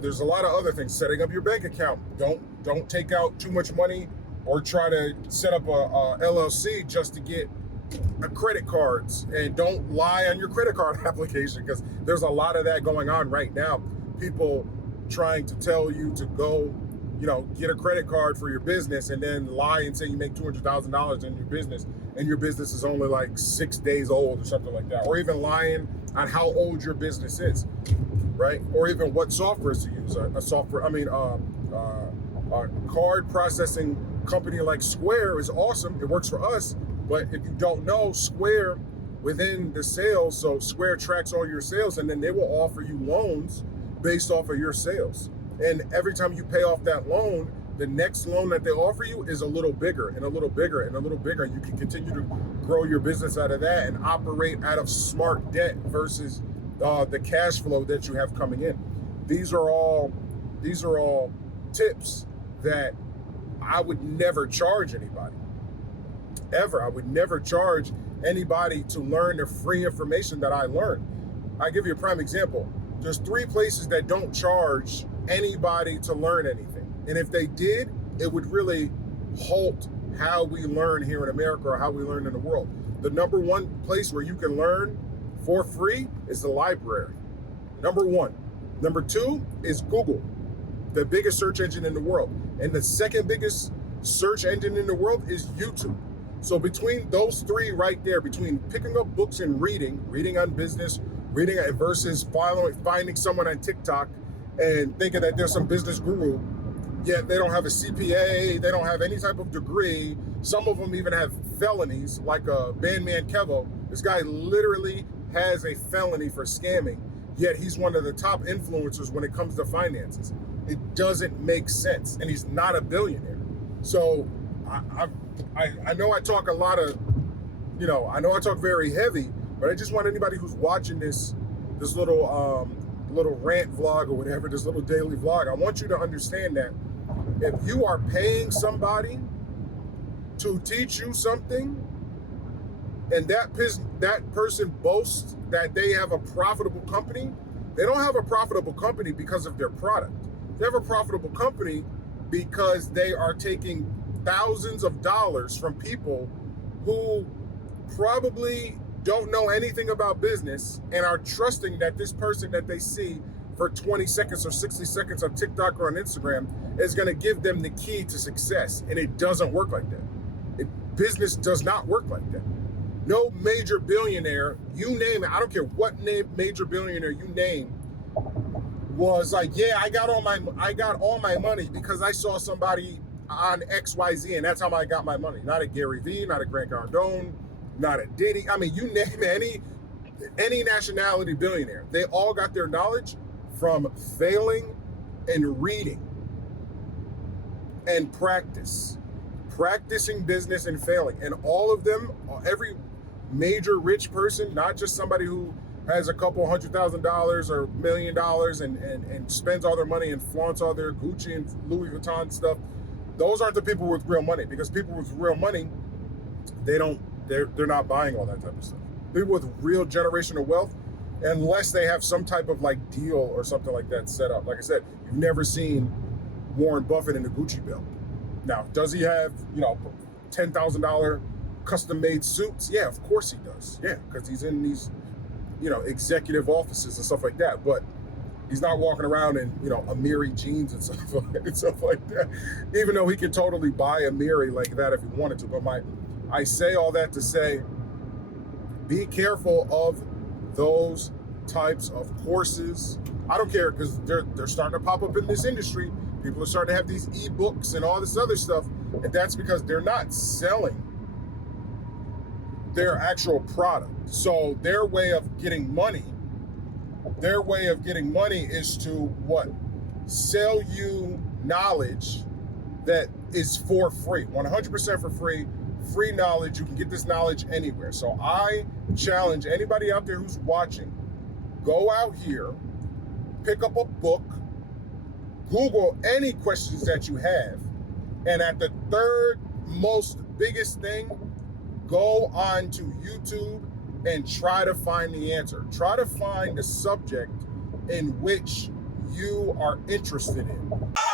There's a lot of other things. Setting up your bank account. Don't take out too much money or try to set up a LLC just to get credit cards, and don't lie on your credit card application, because there's a lot of that going on right now. People trying to tell you to go, get a credit card for your business and then lie and say you make $200,000 in your business, and your business is only like 6 days old or something like that, or even lying on how old your business is, right? Or even what software to use. A card processing company like Square is awesome. It works for us. But if you don't know, Square within the sales, so Square tracks all your sales, and then they will offer you loans based off of your sales. And every time you pay off that loan, the next loan that they offer you is a little bigger and a little bigger and a little bigger. You can continue to grow your business out of that and operate out of smart debt versus the cash flow that you have coming in. These are all tips that I would never charge anybody. Ever. I would never charge anybody to learn the free information that I learned. I give you a prime example. There's 3 places that don't charge anybody to learn anything. And if they did, it would really halt how we learn here in America or how we learn in the world. The number 1 place where you can learn for free is the library. Number 1. Number 2 is Google, the biggest search engine in the world. And the second biggest search engine in the world is YouTube. So between those 3 right there, between picking up books and reading on business, reading versus finding someone on TikTok and thinking that there's some business guru, yet they don't have a CPA, they don't have any type of degree. Some of them even have felonies, like Bandman Kevo. This guy literally has a felony for scamming, yet he's one of the top influencers when it comes to finances. It doesn't make sense, and he's not a billionaire. So I know I talk a lot of, I know I talk very heavy, but I just want anybody who's watching this little rant vlog or whatever, this little daily vlog, I want you to understand that if you are paying somebody to teach you something, and that person boasts that they have a profitable company, they don't have a profitable company because of their product. They have a profitable company because they are taking thousands of dollars from people who probably don't know anything about business and are trusting that this person that they see for 20 seconds or 60 seconds on TikTok or on Instagram is going to give them the key to success. And it doesn't work like that. Business does not work like that. No major billionaire, you name it, I don't care what major billionaire you name, was like, yeah, I got all my money because I saw somebody on XYZ, and that's how I got my money. Not a Gary Vee, not a Grant Cardone, not a Diddy. I mean, you name any nationality billionaire. They all got their knowledge from failing and reading and practicing business and failing. And all of them, every major rich person, not just somebody who has a couple $100,000 or $1 million and spends all their money and flaunts all their Gucci and Louis Vuitton stuff. Those aren't the people with real money, because people with real money, they're not buying all that type of stuff. People with real generational wealth, unless they have some type of like deal or something like that set up. Like I said, you've never seen Warren Buffett in a Gucci belt. Now, does he have, $10,000 custom made suits? Yeah, of course he does. Yeah, because he's in these, executive offices and stuff like that. But he's not walking around in, Amiri jeans and stuff like that. Even though he could totally buy a Amiri like that if he wanted to. But I say all that to say, be careful of those types of courses. I don't care, because they're starting to pop up in this industry. People are starting to have these ebooks and all this other stuff, and that's because they're not selling their actual product. So their way of getting money is to what? Sell you knowledge that is for free, 100% for free. Free knowledge. You can get this knowledge anywhere. So I challenge anybody out there who's watching, go out here, pick up a book, Google any questions that you have, and at the third most biggest thing, go on to YouTube and try to find the answer. Try to find the subject in which you are interested in.